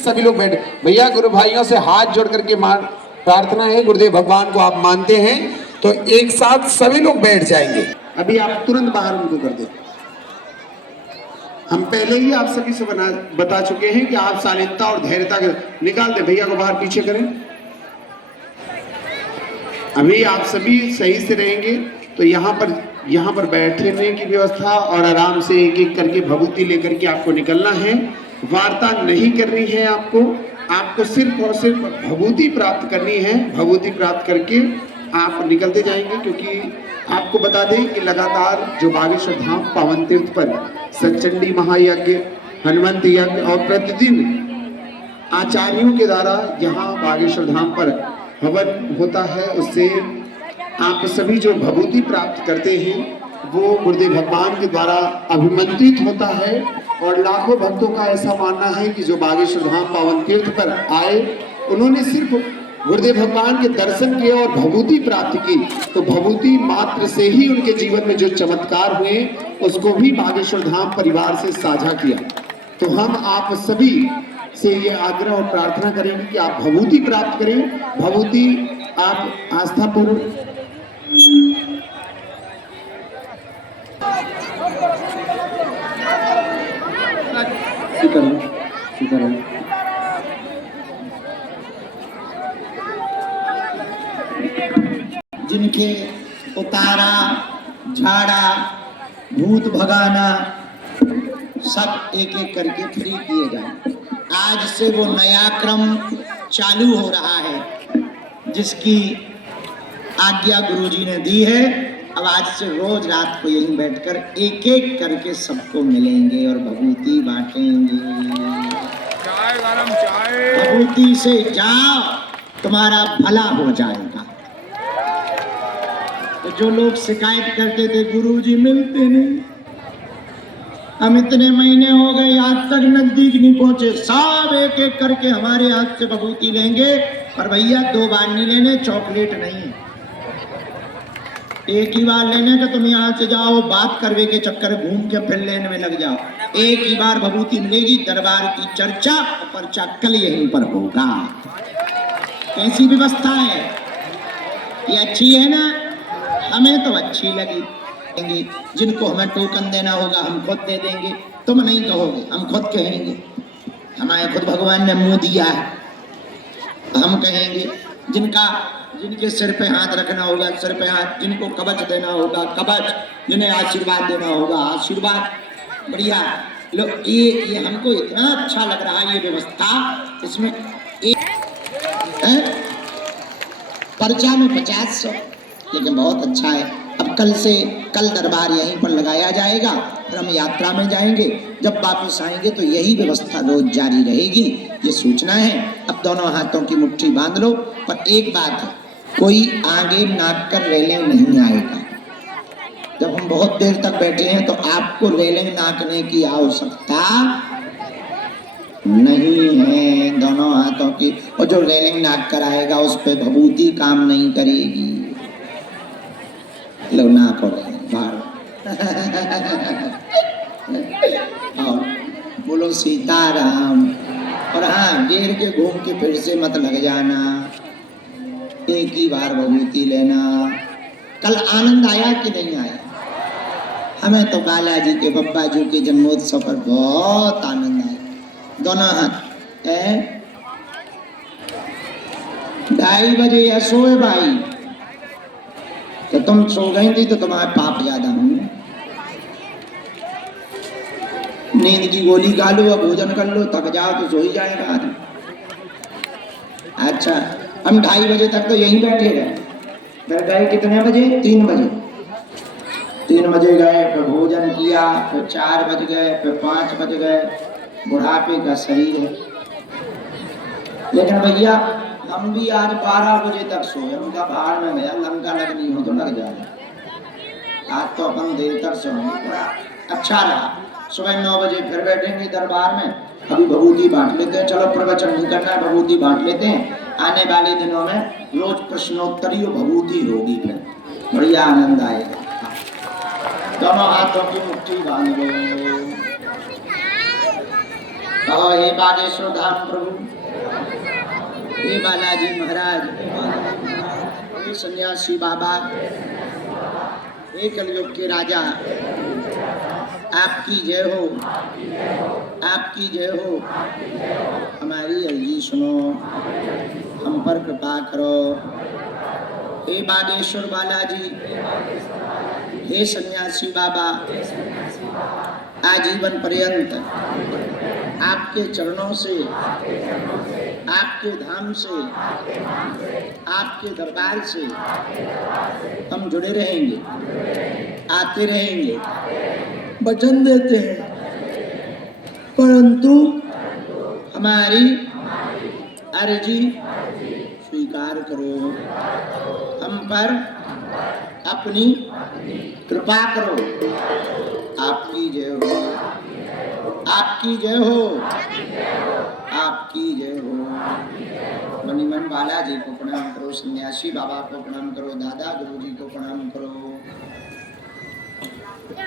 सभी लोग बैठ। भैया गुरु भाइयों से हाथ जोड़ करके प्रार्थना है, गुरुदेव भगवान को आप मानते हैं तो एक साथ सभी लोग बैठ जाएंगे। अभी आप तुरंत बाहर उनको कर दे। हम पहले ही आप सभी से बता चुके हैं कि आप शालीनता और धैर्यता निकाल दे। भैया को बाहर पीछे करें। अभी आप सभी सही से रहेंगे तो यहाँ पर बैठने की व्यवस्था और आराम से एक एक करके भभूति लेकर के आपको निकलना है। वार्ता नहीं करनी है आपको सिर्फ और सिर्फ भभूति प्राप्त करनी है। भभूति प्राप्त करके आप निकलते जाएंगे, क्योंकि आपको बता दें कि लगातार जो बागेश्वर धाम पावन तीर्थ पर सचंडी महायज्ञ, हनुमंत यज्ञ और प्रतिदिन आचार्यों के द्वारा यहाँ बागेश्वर धाम पर हवन होता है, उससे आप सभी जो भभूति प्राप्त करते हैं वो गुरुदेव भगवान के द्वारा अभिमंत्रित होता है। और लाखों भक्तों का ऐसा मानना है कि जो बागेश्वर धाम पावन तीर्थ पर आए उन्होंने सिर्फ गुरुदेव भगवान के दर्शन किए और भभूति प्राप्त की, तो भभूति मात्र से ही उनके जीवन में जो चमत्कार हुए उसको भी बागेश्वर धाम परिवार से साझा किया। तो हम आप सभी से ये आग्रह और प्रार्थना करेंगे कि आप भभूति प्राप्त करें। भभूति आप आस्थापूर्वक जिनके उतारा, झाड़ा, भूत भगाना सब एक एक करके फ्री किए जाए। आज से वो नया क्रम चालू हो रहा है जिसकी आज्ञा गुरुजी ने दी है। अब आज से रोज रात को यहीं बैठकर एक एक करके सबको मिलेंगे और भभूति बांटेंगे। चाय गरम चाय। भभूति से जाओ, तुम्हारा भला हो जाएगा। तो जो लोग शिकायत करते थे गुरुजी मिलते नहीं, हम इतने महीने हो गए आज तक नजदीक नहीं पहुंचे, सब एक एक करके हमारे हाथ से भभूति लेंगे। और भैया 2 बार नहीं लेने, चॉकलेट नहीं, एक ही बार लेने का। तुम यहाँ से जाओ, बात करवे के चक्कर घूम के फिर लेने में लग जाओ। एक ही बार भभूति मिलेगी। दरबार की चर्चा और पर्चा कल यहीं पर होगा। कैसी व्यवस्था है ये? अच्छी है ना? हमें तो अच्छी लगी। जिनको हमें टोकन देना होगा हम खुद दे देंगे। तुम नहीं कहोगे, हम खुद कहेंगे। हमारे खुद भगवान ने मुंह दिया है, हम कहेंगे। जिनके सिर पे हाथ रखना होगा सिर पे हाथ, जिनको कवच देना होगा कवच, जिन्हें आशीर्वाद देना होगा आशीर्वाद। बढ़िया लो, ये हमको इतना अच्छा लग रहा है ये व्यवस्था। इसमें पर्चा में 50-100, लेकिन बहुत अच्छा है। अब कल दरबार यहीं पर लगाया जाएगा, फिर हम यात्रा में जाएंगे। जब वापस आएंगे तो यही व्यवस्था रोज जारी रहेगी, ये सूचना है। अब दोनों हाथों की मुट्ठी बांध लो। पर एक बात है, कोई आगे नाक कर रेलिंग नहीं आएगा। जब हम बहुत देर तक बैठे हैं तो आपको रेलिंग नाकने की आवश्यकता नहीं है। दोनों हाथों की, और जो रेलिंग नाक कर आएगा उस पर भभूति काम नहीं करेगी। लो नाक और बाहर और बोलो सीताराम। और हाँ, घेर के घूम के फिर से मत लग जाना, एक ही बार भभूति लेना। कल आनंद आया कि नहीं आया? हमें तो बालाजी के बप्पा जी के जन्मोत्सव पर बहुत आनंद आया। दोनों हाथ 2:30 बजे या सोए भाई, तो तुम सो गई थी तो तुम्हारे पाप ज्यादा होंगे। नींद की गोली खा लो, भोजन कर लो, थक जाओ तो सो ही जाएगा आदमी। अच्छा, हम 2:30 बजे तक तो यहीं बैठे गए। फिर गए कितने बजे? 3 बजे। 3 बजे गए, फिर भोजन किया, फिर 4 बज गए, फिर 5 बज गए। बुढ़ापे का शरीर है। लेकिन भैया हम भी आज 12 बजे तक सोए। उनका बाहर में गया, लंका लगनी हो तो लग जाए। आज तो अपन देर तक सोएंगे, अच्छा रहा। सुबह 9 बजे फिर बैठेंगे दरबार में। अभी भभूति बांट लेते हैं। चलो प्रवचन नहीं करना, भभूति बांट लेते हैं। आने वाले दिनों में रोज प्रश्नोत्तरी और भभूति होगी, फिर बढ़िया आनंद आएगा। दोनों हाथों की मुट्ठी बांध लो कहो हे बागेश्वर धाम प्रभु, हे बालाजी महाराज, हे सन्यासी बाबा, हे कलयुग के राजा, आपकी जय हो, आपकी जय हो। हमारी अर्जी सुनो, हम पर कृपा करो। हे बागेश्वर बालाजी, हे सन्यासी बाबा, आजीवन पर्यंत आपके चरणों से, आपके धाम से, आपके दरबार से हम जुड़े रहेंगे, आते रहेंगे, वचन देते हैं, परंतु हमारी अर्जी स्वीकार करो, हम पर अपनी कृपा करो। आपकी जय हो, आपकी जय हो, आपकी जय हो। मणिमन बालाजी को प्रणाम करो, सन्यासी बाबा को प्रणाम करो, दादा गुरु जी को प्रणाम करो।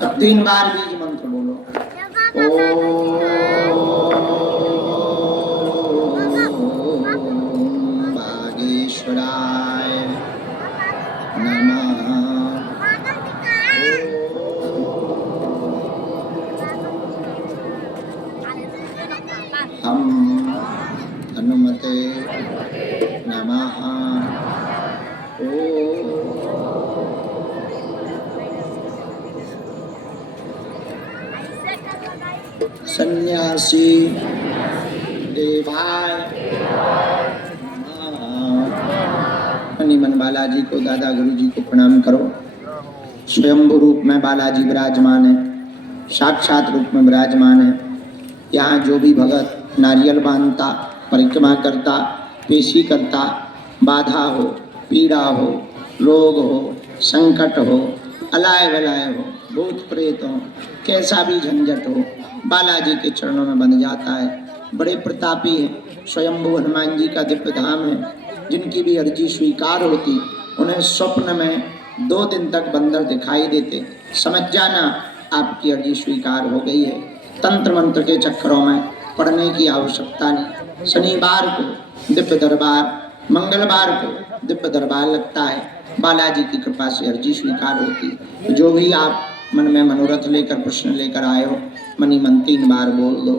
अब 3 बार बीज मंत्र बोलो। ओम बागेश्वराय नमः। हम हनुमते नमः। सन्यासी देवाय मणिमन बालाजी को, दादा गुरु जी को प्रणाम करो। स्वयंभू रूप में बालाजी विराजमान है, साक्षात रूप में विराजमान है। यहाँ जो भी भगत नारियल बांधता, परिक्रमा करता, पेशी करता, बाधा हो, पीड़ा हो, रोग हो, संकट हो, अलाय वलाय हो, भूत प्रेत हो, कैसा भी झंझट हो, बालाजी के चरणों में बंध जाता है। बड़े प्रतापी हैं, स्वयंभू हनुमान जी का दिव्य धाम है। जिनकी भी अर्जी स्वीकार होती, उन्हें स्वप्न में 2 दिन तक बंदर दिखाई देते। समझ जाना आपकी अर्जी स्वीकार हो गई है। तंत्र मंत्र के चक्करों में पढ़ने की आवश्यकता नहीं। शनिवार को दिव्य दरबार, मंगलवार को दिव्य दरबार लगता है। बालाजी की कृपा से अर्जी स्वीकार होती। तो जो भी आप मन में मनोरथ लेकर, प्रश्न लेकर आए हो, मनी मन 3 बार बोल दो।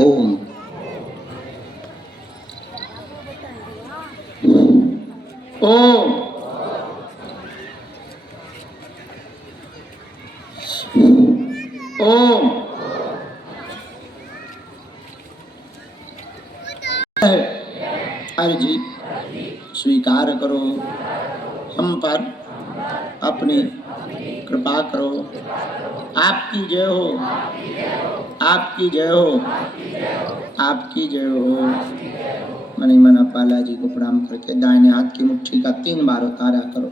ओम ओम ओम। अर्जी स्वीकार करो, हम पर अपनी कृपा करो। आपकी जय हो, आपकी जय हो, आपकी जय हो। मणिमन बालाजी को प्रणाम करके दाहिने हाथ की मुट्ठी का 3 बार उतारा करो,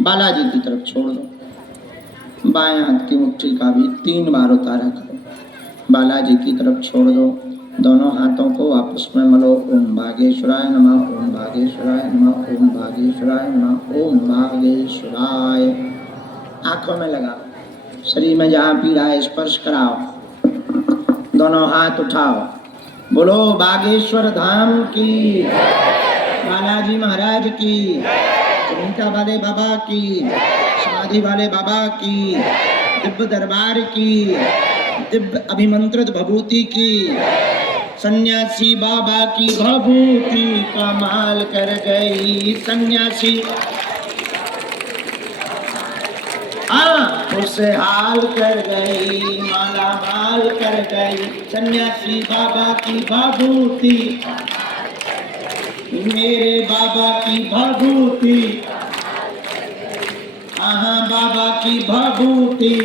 बालाजी की तरफ छोड़ दो। बाएं हाथ की मुट्ठी का भी 3 बार उतारा करो, बालाजी की तरफ छोड़ दो। दोनों हाथों को आपस में मलो। ओम बागेश्वराय नमः, ओम बागेश्वराय नमः, ओम बागेश्वराय नमः, ओम बागेश्वराय। आंखों में लगाओ, शरीर में जहाँ पीड़ा है स्पर्श कराओ, दोनों हाथ उठाओ, बोलो बागेश्वर धाम की, बालाजी महाराज की, सुनीता वाले बाबा की, समाधि वाले बाबा की, दिव्य दरबार की, दिव्य अभिमंत्रित भभूति की, सन्यासी बाबा की भभूति कमाल कर गई। सन्यासी उसे हाल कर गई, माला माल कर गई। सन्यासी बाबा की भभूति, मेरे बाबा की भभूति, बाबा की भभूति।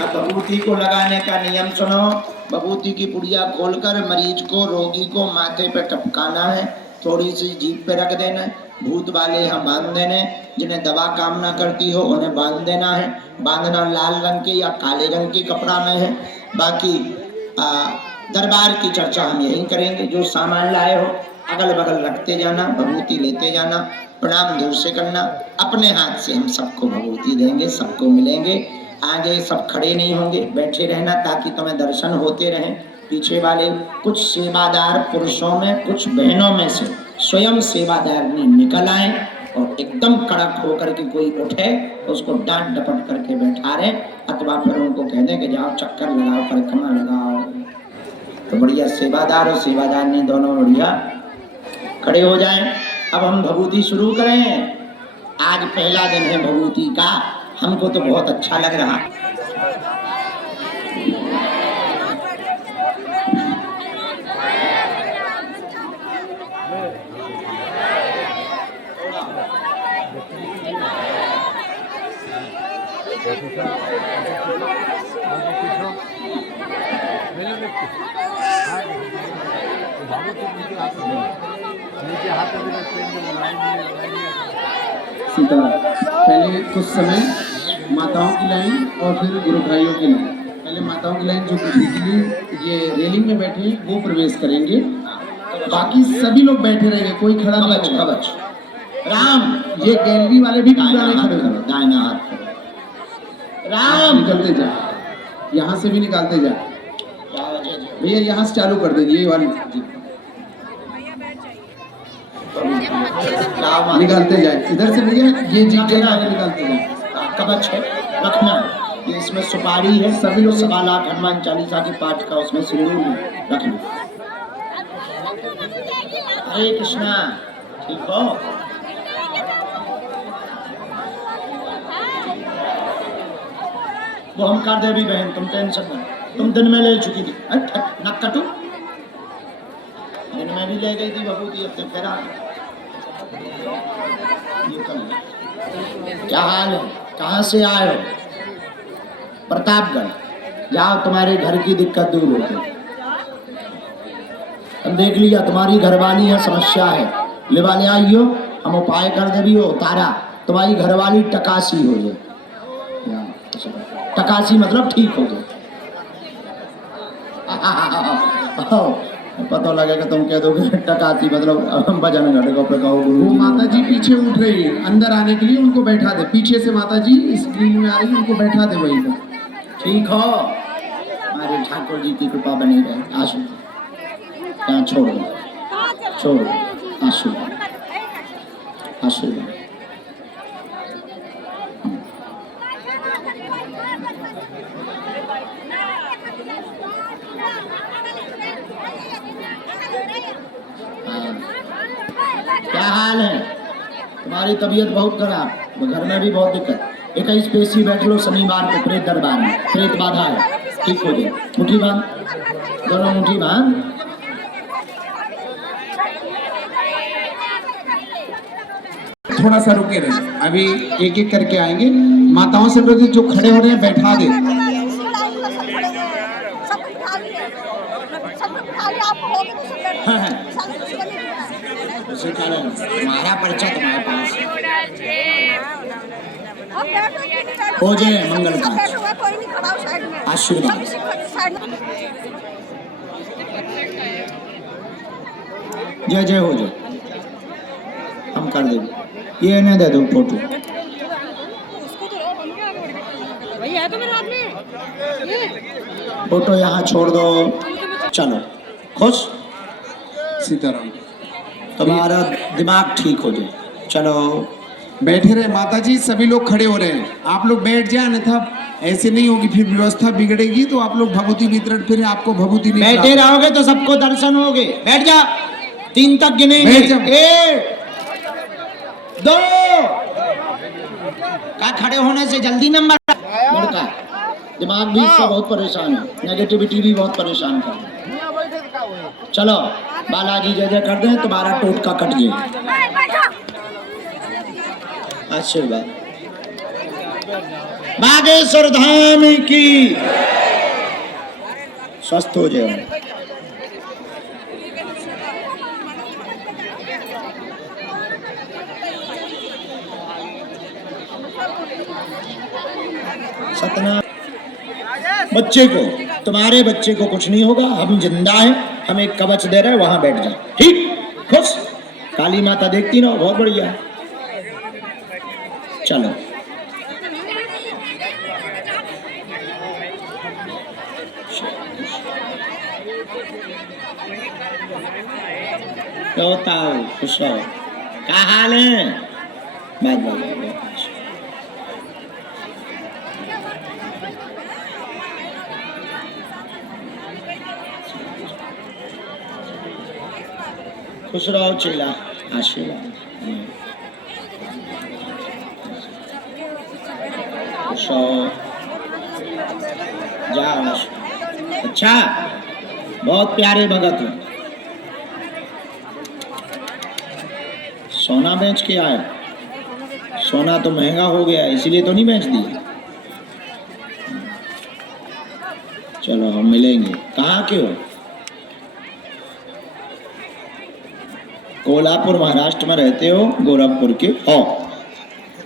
अब भभूति को लगाने का नियम सुनो। भभूति की पुड़िया खोलकर मरीज को, रोगी को माथे पे टपकाना है, थोड़ी सी जीभ पे रख देना है। भूत वाले यहाँ बांध देने, जिन्हें दवा कामना करती हो उन्हें बांध देना है। बांधना लाल रंग के या काले रंग के कपड़ा में है। बाकी दरबार की चर्चा हम यही करेंगे। जो सामान लाए हो अगल बगल रखते जाना, भभूति लेते जाना, प्रणाम दूर से करना। अपने हाथ से हम सबको भभूति देंगे, सबको मिलेंगे। आगे सब खड़े नहीं होंगे, बैठे रहना ताकि तुम्हें दर्शन होते रहें। पीछे वाले कुछ सेवादार पुरुषों में, कुछ बहनों में से स्वयं सेवादार ने निकल आए और एकदम कड़क होकर के कोई उठे तो उसको डांट डपट करके बैठा रहे, अथवा फिर उनको कह दें कि जाओ चक्कर लगाओ, परिक्रमा लगाओ। तो बढ़िया सेवादार और सेवादारनी दोनों बढ़िया खड़े हो जाएं। अब हम भभूति शुरू करें। आज पहला दिन है भभूति का, हमको तो बहुत अच्छा लग रहा। सीताराम। पहले कुछ समय माताओं की लाइन और फिर गुरु भाइयों की लाइन। पहले माताओं की लाइन जो बिजली ये रेलिंग में बैठे हैं वो प्रवेश करेंगे, बाकी सभी लोग बैठे रहेंगे, कोई खड़ा नहीं होगा। कवच राम, ये गैलरी वाले भी पूरा नहीं खड़े करो, होंगे। दाहिना हाथ करो। राम निकलते जा, यहाँ से भी निकालते जा क्या वजह जी? भैया, यहाँ से चालू कर दीजिए ये वाली जी। क्या बात? निकालते जाए इधर से भैया, ये जी के आगे निकालते जाए। कवच है रखना, ये इसमें सुपारी है, सभी लोग 1.25 लाख हनुमान चालीसा के पाठ का उसमें सिंदूर में रखना। हरे कृष्णा, ठीक हो? वो हम कर दे भी बहन, तुम टेंशन मत, तुम दिन में ले चुकी थी। हट हट नक कटू, दिन में भी ले गई थी भभूति, अब तो फिर आ गई। क्या हाल है, कहाँ से आए हो? प्रतापगढ़। जाओ, तुम्हारे घर की दिक्कत दूर हो गई। हम देख लिया तुम्हारी घरवाली है, समस्या है, ले वाले आइयो, हम उपाय कर दे भी हो तारा, तुम्हारी घरवाली टकासी हो जाए। टकासी मतलब ठीक हो जाए। पता लगेगा तुम कह दोगे टकासी मतलब भजन घट को प्रकाओ। वो माता जी पीछे उठ रही है, अंदर आने के लिए उनको बैठा दे। पीछे से माता जी स्क्रीन में आ रही है, उनको बैठा दे वहीं पर। ठीक हो? हमारे ठाकुर जी की कृपा बनी रहे। आशीर्वाद यहाँ छोड़ दो, छोड़ दो, आशीर्वाद आशीर्वाद। क्या हाल है? तुम्हारी तबीयत बहुत खराब, घर में भी बहुत दिक्कत। 21 पेशी बैठ लो शनिवार को प्रेत दरबार में, प्रेत बाधा है, ठीक हो जाए। मुट्ठी बांध, दोनों मुट्ठी बांध। थोड़ा सा रुके रहे, अभी एक एक करके आएंगे। माताओं से लोग जो खड़े हो रहे हैं बैठा दे। हमारा पर्चा तुम्हारे पास हो जाए। मंगल का आशीर्वाद। जय जय हो जाए, हम कर देंगे। ये नहीं दे दो फोटो। फोटो यहाँ छोड़ दो, चलो खुश। सीताराम। तुम्हारा दिमाग ठीक हो जाए, चलो बैठे रहे माता जी, सभी लोग खड़े हो रहे हैं, आप लोग बैठ जाए, अन्यथा ऐसे नहीं होगी, फिर व्यवस्था बिगड़ेगी। तो आप लोग भभूति वितरण, फिर आपको भभूति नहीं बैठे रहोगे तो सबको दर्शन होगे। बैठ जा, 3 तक गिनेंगे। 1 2 का खड़े होने से जल्दी नंबर मुड़का। दिमाग भी इसका बहुत परेशान है, नेगेटिविटी भी बहुत परेशान कर रही है। चलो बालाजी जय जय कर दें, तुम्हारा टोटका कट गया। आशीर्वाद। बागेश्वर धाम की स्वस्थ हो जाए। सतना बच्चे को, तुम्हारे बच्चे को कुछ नहीं होगा, हम जिंदा हैं, हम एक कवच दे रहे हैं, वहां बैठ जाओ। ठीक, खुश। काली माता देखती ना, बहुत बढ़िया। चलो होता हो, खुश रहो। क्या हाल है? बस बस बस। खुश रहो चेला, आशीर्वाद। खुश रहो, जाओ आशीर्वाद। अच्छा, बहुत प्यारे भगत हो। सोना बेच के आए? सोना तो महंगा हो गया इसलिए तो नहीं बेच दिया। चलो हम मिलेंगे। कहाँ के हो? कोल्हापुर महाराष्ट्र में रहते हो, गोरखपुर के हो।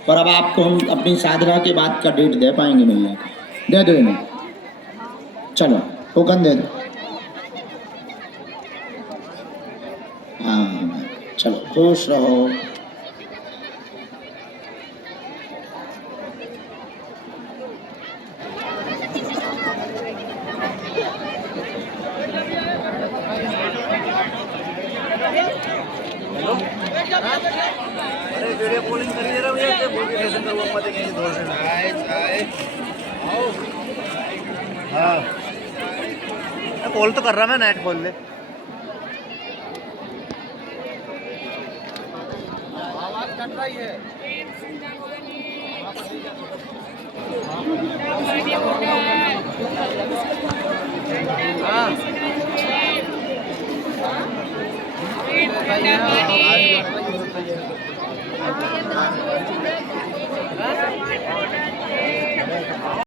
पर अब आपको हम अपनी साधना के बाद का डेट दे पाएंगे मिलने का? दे दो इन्हें, चलो टोकन दे दो। हाँ चलो, खुश रहो। अरे वीडियो कॉलिंग कर दे रहा हूँ यार, बोल के कैसे करूँ मत कहीं दूर से हाँ कॉल तो कर रहा मैं, नेट खोल ले। आवाज कट रही है।